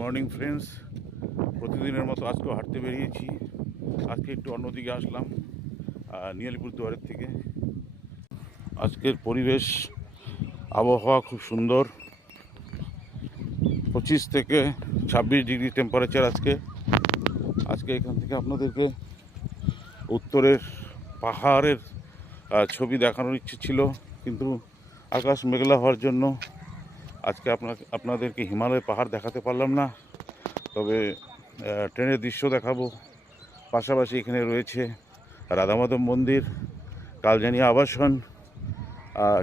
Morning friends, প্রতিদিনের মতো আজকেও হাঁটতে বেরিয়েছি। আজকে একটু অন্যদিকে আসলাম নিয়ালিপুর দুয়ারের থেকে। আজকের পরিবেশ, আবহাওয়া খুব সুন্দর। পঁচিশ থেকে ছাব্বিশ ডিগ্রি টেম্পারেচার আজকে। আজকে এখান থেকে আপনাদেরকে উত্তরের পাহাড়ের ছবি দেখানোর ইচ্ছে ছিল, কিন্তু আকাশ মেঘলা হওয়ার জন্য আজকে আপনাকে আপনাদেরকে হিমালয় পাহাড় দেখাতে পারলাম না, তবে ট্রেনের দৃশ্য দেখাবো। পাশাপাশি এখানে রয়েছে রাধামাধব মন্দির, কালজানি আবাসন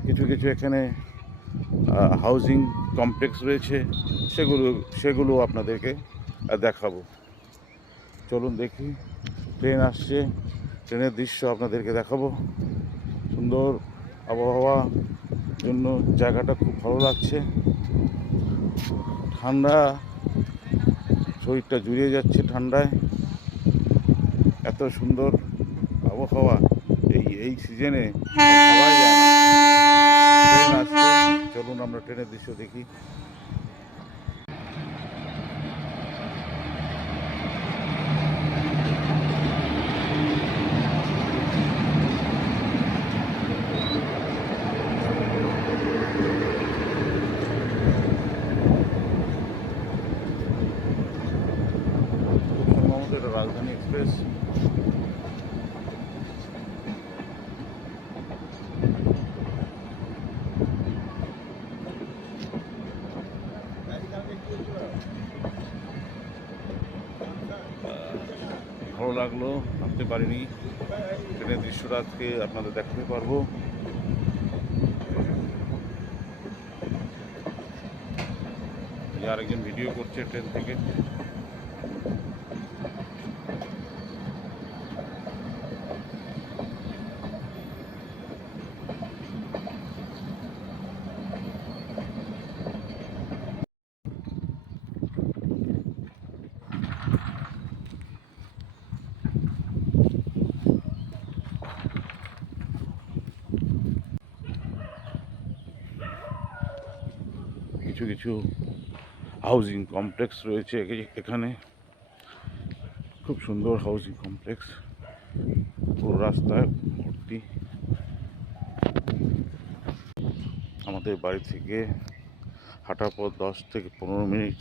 কিছু কিছু এখানে হাউজিং কমপ্লেক্স রয়েছে, সেগুলো সেগুলো আপনাদেরকে দেখাবো। চলুন দেখি, ট্রেন আসছে, ট্রেনের দৃশ্য আপনাদেরকে দেখাবো। সুন্দর আবহাওয়া জন্য জায়গাটা খুব ভালো লাগছে। ঠান্ডা, শরীরটা জুড়িয়ে যাচ্ছে ঠান্ডায়। এত সুন্দর আবহাওয়া এই এই সিজনে চলুন আমরা ট্রেনের দৃশ্য দেখি খুব সম্ভবত এটা রাজধানী এক্সপ্রেস ভালো লাগল, ভাবতে পারিনি। ট্রেনের দৃশ্যটা আজকে আপনাদের দেখাতে পারব। আরেকজন ভিডিও করছে ট্রেন থেকে। কিছু কিছু হাউজিং কমপ্লেক্স রয়েছে এখানে। খুব সুন্দর হাউজিং কমপ্লেক্স পুরো রাস্তায় ভর্তি। আমাদের বাড়ি থেকে হাঁটার পর দশ থেকে পনেরো মিনিট।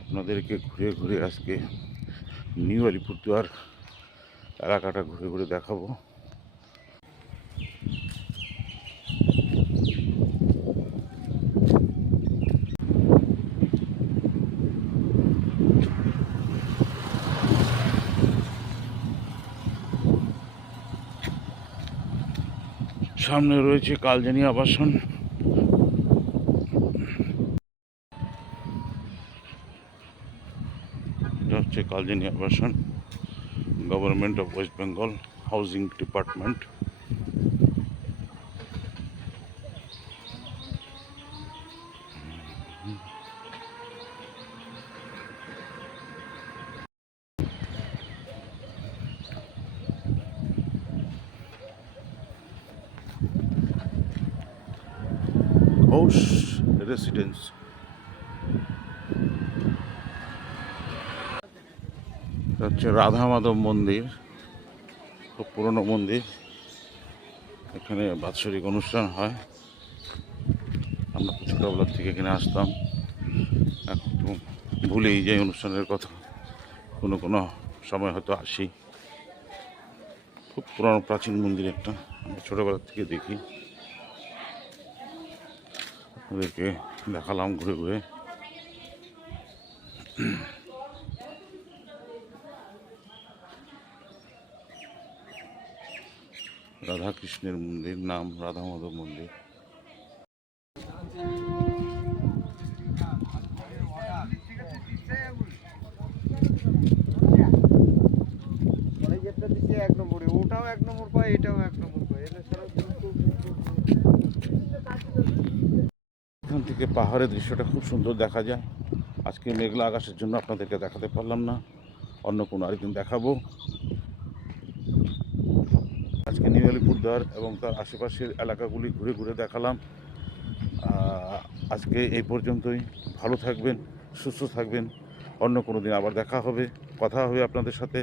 আপনাদেরকে ঘুরে ঘুরে আজকে নিউ আলিপুরদুয়ার এলাকাটা ঘুরে ঘুরে দেখাবো। সামনে রয়েছে কালজানি আবাসন। এটা হচ্ছে কালজানি আবাসন government of West Bengal housing department Ghosh এটা হচ্ছে রাধা মাধব মন্দির, খুব পুরনো মন্দির। এখানে বাৎসরিক অনুষ্ঠান হয়। আমরা ছোটোবেলার থেকে এখানে আসতাম। এখন তো ভুলেই যাই অনুষ্ঠানের কথা। কোনো কোনো সময় হয়তো আসি। খুব পুরনো প্রাচীন মন্দির একটা, আমরা ছোটোবেলার থেকে দেখি। ওদেরকে দেখালাম ঘুরে ঘুরে। রাধা কৃষ্ণের মন্দির, নাম রাধা মাধব মন্দির এক নম্বরে, ওটাও এক নম্বর পায়, এটাও এক নম্বর পায় এটা ছাড়া কিন্তু এখান থেকে পাহাড়ের দৃশ্যটা খুব সুন্দর দেখা যায়। আজকে মেঘলা আকাশের জন্য আপনাদেরকে দেখাতে পারলাম না। অন্য কোনো আরেকদিন দেখাবো। আজকে নিউ আলিপুরদুয়ার এবং তার আশেপাশের এলাকাগুলি ঘুরে ঘুরে দেখালাম। আজকে এই পর্যন্তই। ভালো থাকবেন, সুস্থ থাকবেন। অন্য কোনো দিন আবার দেখা হবে, কথা হবে আপনাদের সাথে।